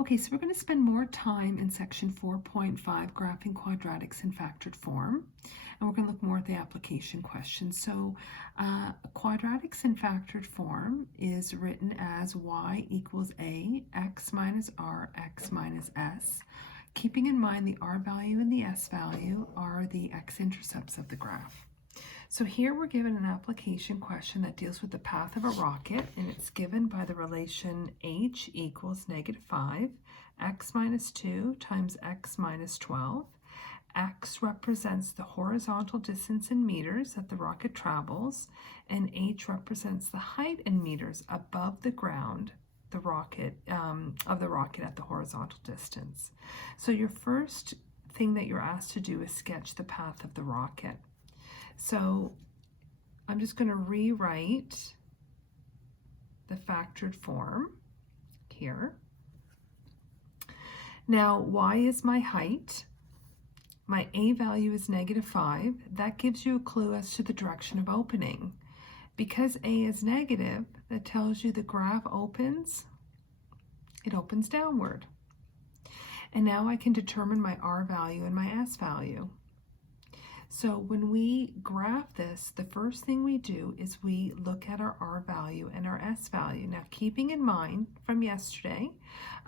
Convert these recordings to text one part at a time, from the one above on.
Okay, so we're going to spend more time in section 4.5, graphing quadratics in factored form, and we're going to look more at the application questions. So quadratics in factored form is written as y equals a, x minus r, x minus s, keeping in mind the r value and the s value are the x-intercepts of the graph. So here we're given an application question that deals with the path of a rocket, and it's given by the relation h equals -5, x minus 2 times x minus 12. X represents the horizontal distance in meters that the rocket travels, and h represents the height in meters above the ground the rocket at the horizontal distance. So your first thing that you're asked to do is sketch the path of the rocket. So I'm just going to rewrite the factored form here. Now, y is my height. My a value is -5. That gives you a clue as to the direction of opening. Because a is negative, that tells you the graph opens, it opens downward. And now I can determine my r value and my s value. So when we graph this, the first thing we do is we look at our r value and our s value. Now, keeping in mind from yesterday,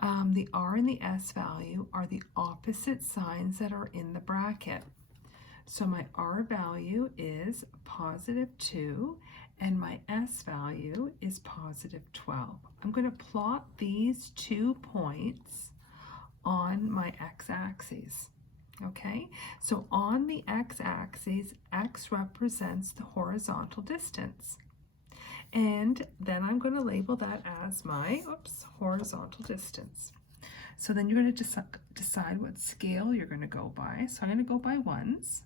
the r and the s value are the opposite signs that are in the bracket. So my r value is +2 and my s value is +12. I'm going to plot these 2 points on my x-axis. Okay, so on the x-axis, x represents the horizontal distance. And then I'm going to label that as my horizontal distance. So then you're going to decide what scale you're going to go by. So I'm going to go by ones.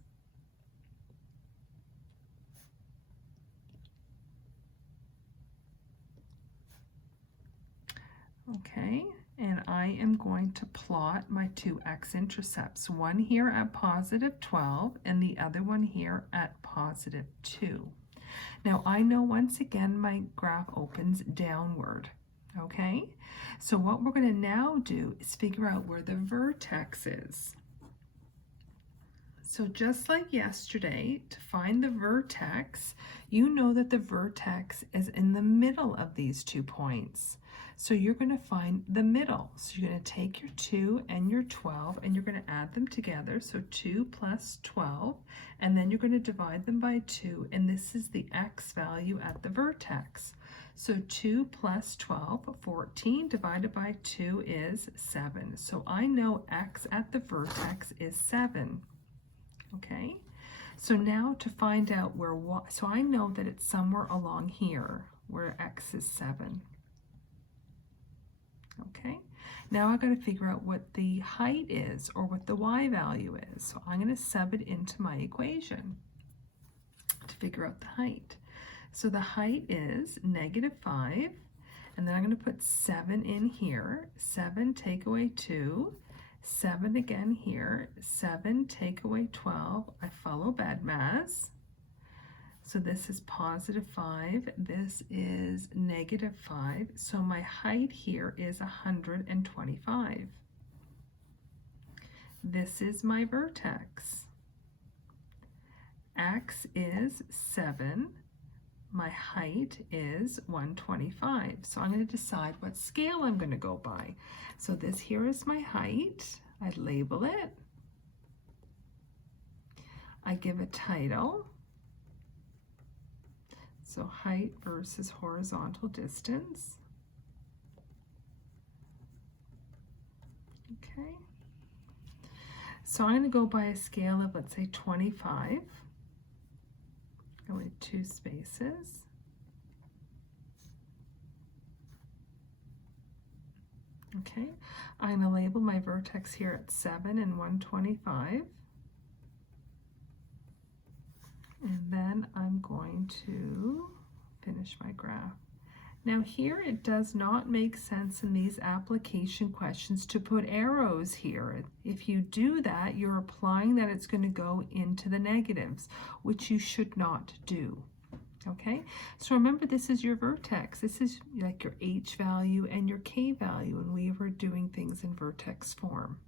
Okay. And I am going to plot my two x-intercepts, one here at +12 and the other one here at +2. Now I know once again my graph opens downward, okay? So what we're going to now do is figure out where the vertex is. So just like yesterday, to find the vertex, you know that the vertex is in the middle of these 2 points. So you're going to find the middle. So you're going to take your 2 and your 12 and you're going to add them together. So 2 plus 12, and then you're going to divide them by 2, and this is the x value at the vertex. So 2 plus 12, 14, divided by 2 is 7. So I know x at the vertex is 7. Okay, so now to find out where y, so I know that it's somewhere along here where x is 7. Okay, now I've got to figure out what the height is or what the y value is. So I'm going to sub it into my equation to figure out the height. So the height is -5, and then I'm going to put 7 in here. 7 take away 2. 7 again here, 7 take away 12. I follow BEDMAS. So this is +5, this is -5. So my height here is 125. This is my vertex. X is 7. My height is 125. So I'm going to decide what scale I'm going to go by. So this here is my height. I label it. I give a title. So height versus horizontal distance. Okay. So I'm going to go by a scale of, let's say, 25. Go in 2 spaces. Okay, I'm going to label my vertex here at 7 and 125. And then I'm going to finish my graph. Now here it does not make sense in these application questions to put arrows here. If you do that, you're implying that it's going to go into the negatives, which you should not do. Okay, so remember, this is your vertex. This is like your H value and your K value, and we were doing things in vertex form.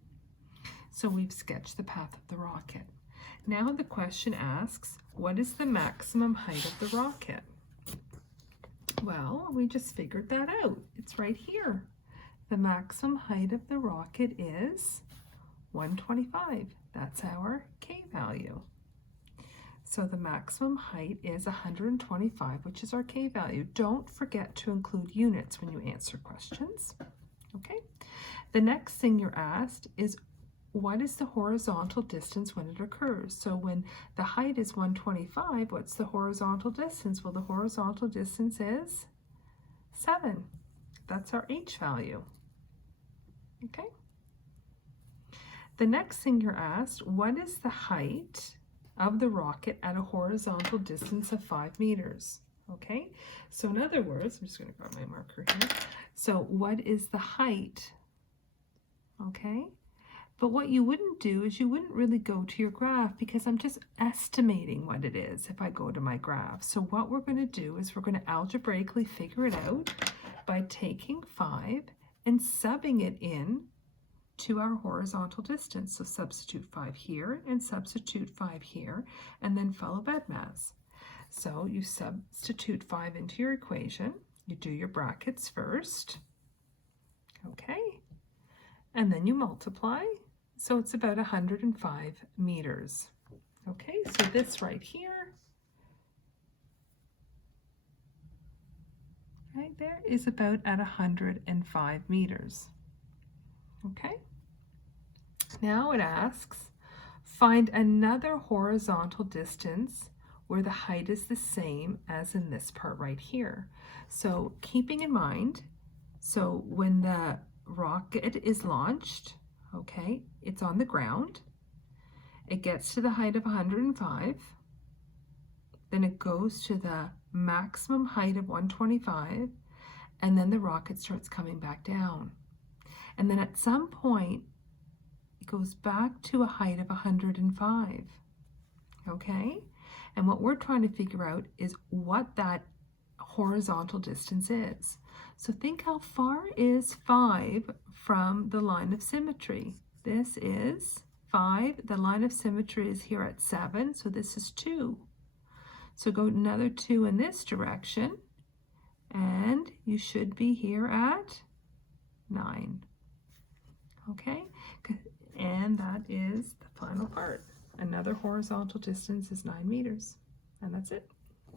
So we've sketched the path of the rocket. Now the question asks, what is the maximum height of the rocket? Well, we just figured that out. It's right here. The maximum height of the rocket is 125. That's our K value. So the maximum height is 125, which is our K value. Don't forget to include units when you answer questions. Okay. The next thing you're asked is, what is the horizontal distance when it occurs? So when the height is 125, what's the horizontal distance? Well, the horizontal distance is 7. That's our H value. Okay. The next thing you're asked, what is the height of the rocket at a horizontal distance of 5 meters? Okay, so in other words, I'm just going to grab my marker here. So what is the height? Okay, but what you wouldn't do is you wouldn't really go to your graph, because I'm just estimating what it is if I go to my graph. So what we're going to do is we're going to algebraically figure it out by taking 5 and subbing it in to our horizontal distance. So substitute 5 here and substitute 5 here, and then follow BEDMAS. So you substitute 5 into your equation. You do your brackets first. Okay. And then you multiply. So it's about 105 meters. Okay, so this right here, right there, is about at 105 meters. Okay. Now it asks, find another horizontal distance where the height is the same as in this part right here. So keeping in mind, so when the rocket is launched, okay, it's on the ground, it gets to the height of 105, then it goes to the maximum height of 125, and then the rocket starts coming back down. And then at some point, it goes back to a height of 105, okay? And what we're trying to figure out is what that horizontal distance is. So think, how far is 5 from the line of symmetry? This is 5. The line of symmetry is here at 7, so this is 2. So go another 2 in this direction, and you should be here at 9. Okay, and that is the final part. Another horizontal distance is 9 meters, and that's it.